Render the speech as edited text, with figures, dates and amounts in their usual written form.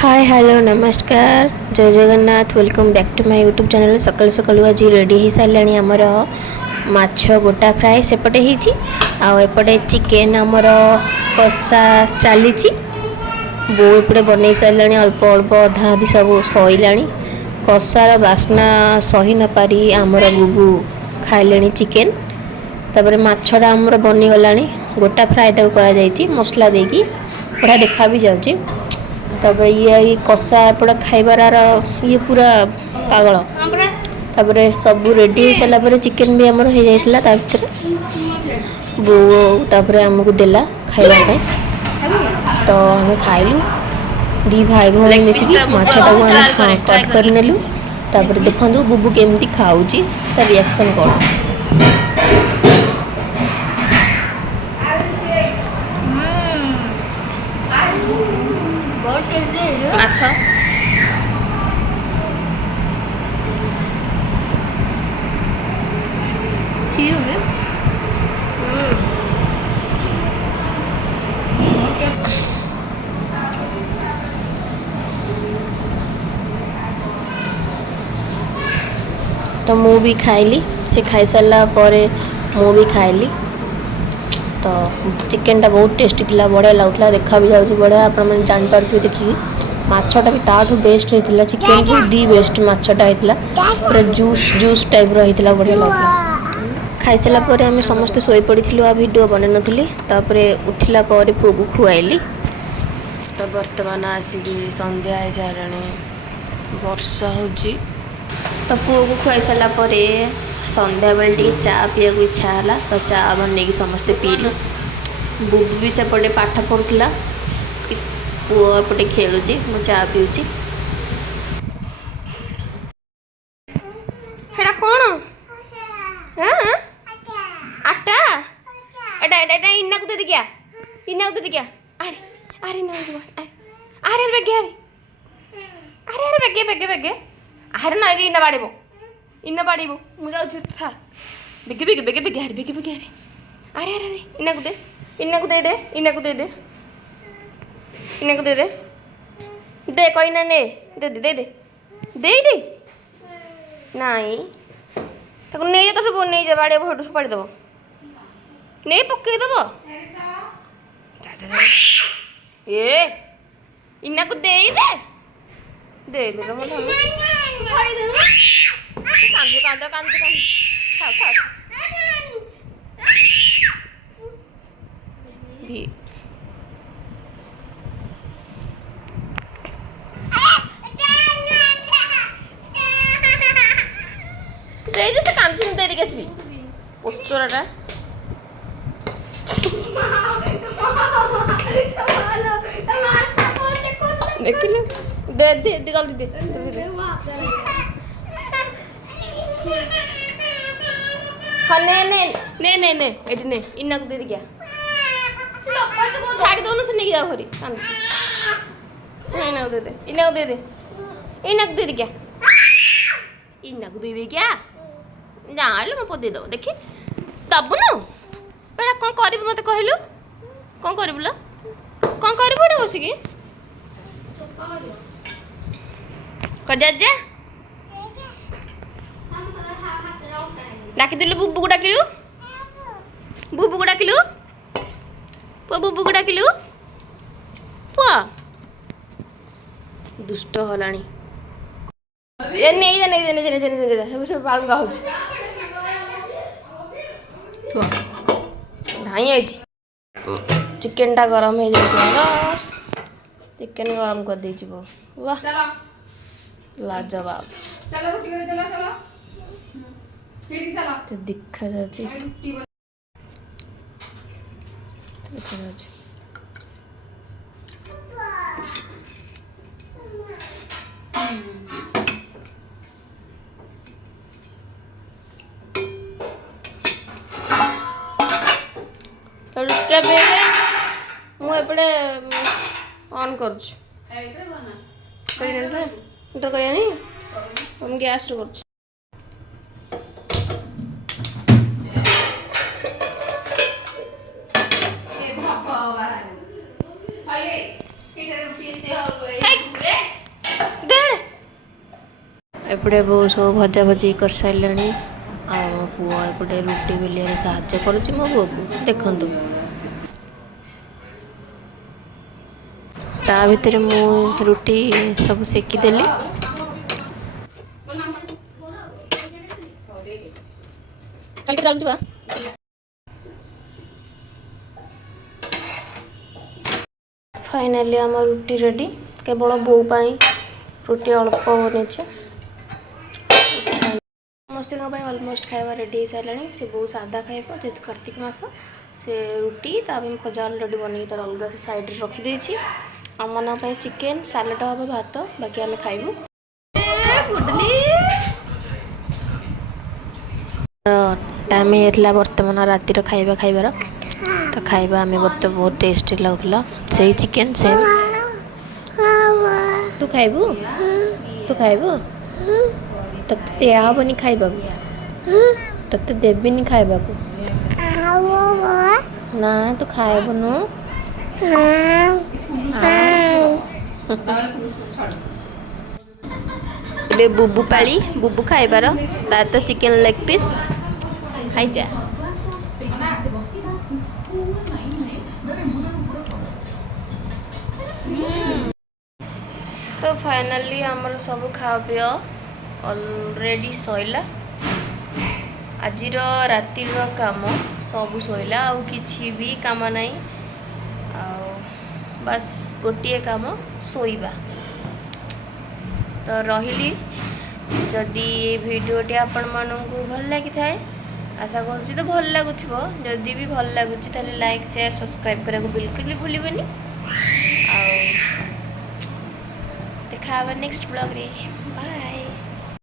हाय hello नमस्कार जय Jagannath welcome back to my YouTube channel. सकाल सकाल आज रेडी हो सारे आमर माछ गोटा फ्राए सेपटे होपटे चिकेन आमर कषा चली बो एपटे बन सारे अल्प अल्प अधा अधी सब सैला कषार बास्ना सही न पारी आमर बुबू खाइले चिकेन तापर माछटा आमर बनीगला गोटा फ्राए तक मसला देकी बड़ा देखा भी जाऊँगी। तब ये कषा एपट खाइबार ये पूरा पागल तापर सब रेडी हो सारापर चिकेन भी आमर हो जाता बो तापर आमको देला खाइबा तो आम खाइलु दी भाई भाई मिसिकी माछटा को कट कर नेलु तापर देखंतु बुबू केमती खाऊची ता रिएक्शन कौन अच्छा ठीक है तो मु भी खाइली से खाई सारा पर मु भी खाइली तो चिकेन टा बहुत टेस्टी थिला बढ़िया लगुला देखा भी जाऊँ बढ़िया आप जापारे देखिए माछटा भी ताठू बेस्ट होता चिकेन भी दी बेस्ट माछटा होता पूरा जूस जूस टाइप रही बढ़िया लगुला खाई सारापर आम समस्ते शोई पड़ी आ वीडियो बन नी उठिला पुआ को खुआली तो बर्तमान आसिक संध्या हो सारे वर्षा हो तो पुआ को खुआई सारापर संध्या बेल टी चा पीवा को इच्छा है तो चा बन समस्ते पीलु बुबू भी सेपटे पाठ पढ़ुला पुओ एपटे खेलुची मु चा पीऊची हेडा कोन हां आटा एडा एडा एडा इन्ना को दे क्या इन्ना को दे क्या अरे अरे ना दे अरे बेगे अरे अरे बेगे बेगे बेगे अरे ना इन्ना बाड़ेबो इन्ना बाड़ेबो मु जाऊ था बेगे बेगे बेगे बेगे अरे बेगे बेगे अरे अरे अरे इन्ना को दे इन्ना को दे दे इन्ना को दे दे इन्हें को दे दे दे कोई ना ने दे दे दे दे दे दे नहीं ताको नहीं तो सब नहीं जा बाड़े फोटो सब पड़ दबो नहीं पक्के दबो ये इन्ना को दे दे तो मत छोड़ी दे कांदे कांदे कांदे खा खा भी से काम चुन दे दिके सभी पोचोराटा देखिले दे दे दे गलती दे दे हां ने ने ने ने ने एडी ने इन्ना को दे दे क्या छाड़ी दोनों से लेके जाओ घरी काम नहीं ना दे दे इन्ना को दे दे इन्ना को दे दे क्या इन्ना को दे दे क्या जान मो दे दो देखी दबु न बेटा कौन कर मत कहलु कौन कर कौन कर बसिकी जा डाकिलु बुबू को डाकिलु बुबू को डाकिलु बुबू को डाकिलु पुआ दुष्ट हलानी ये नहीं जा नहीं जा नहीं जा नहीं जा सब बाल का हो नहीं आई चिकेन टा गरम हो जाए चिकेन गरम कर दे वाह लाजवाब तो दिखा जाए मुझे ऑन कर गैस कर एपटे बो सब भजा भजी कर सारे आ मो पुआ एपटे रुटी बेलिया साहाଯ୍य करुच्ची मो पुओ को देखंतु ता भितर मु रुटी सब सेकीदेली फाइनली आम रुटी रेडी केवल बो रुटी अल्प बनी समस्त अलमोस्ट खाଇବା रेडी हो सारे से बहुत सादा खाइब जेहतु कार्तिक मास से रुटी भजा अलरेडी बन तर अलग से साइड रखीदे आम मन चिकेन सालाड हम भात बाकी आम खाइबू टाइम होता बर्तमान रातिर खाइबा खाइबार तो खाइबा आम बर्त बहुत टेस्टी लगुला से चिकेन सेम तू खाइबू तू खाइबू तते दिया हेनी खाइबा तते देविनी खाइबा ना तू खाइबुनु ए बुबू पाली बुबू खाइबार तार तो चिकेन लेग पीस खाई जा तो फाइनली आमर सब खा पी ऑलरेडी सैला आज रातिर काम सब सैला आउ किछि भी काम नहीं बस गोटे काम सोइबा तो रही जदि ये भिडियोटी आपण मानू भल लगी थाए आशा करुँच तो भल लगुव जदि भी भल लगुच ताले लाइक शेयर सब्सक्राइब करने को बिल्कुल भी भूलबेनी देखा नेक्स्ट ब्लॉग रे बाय।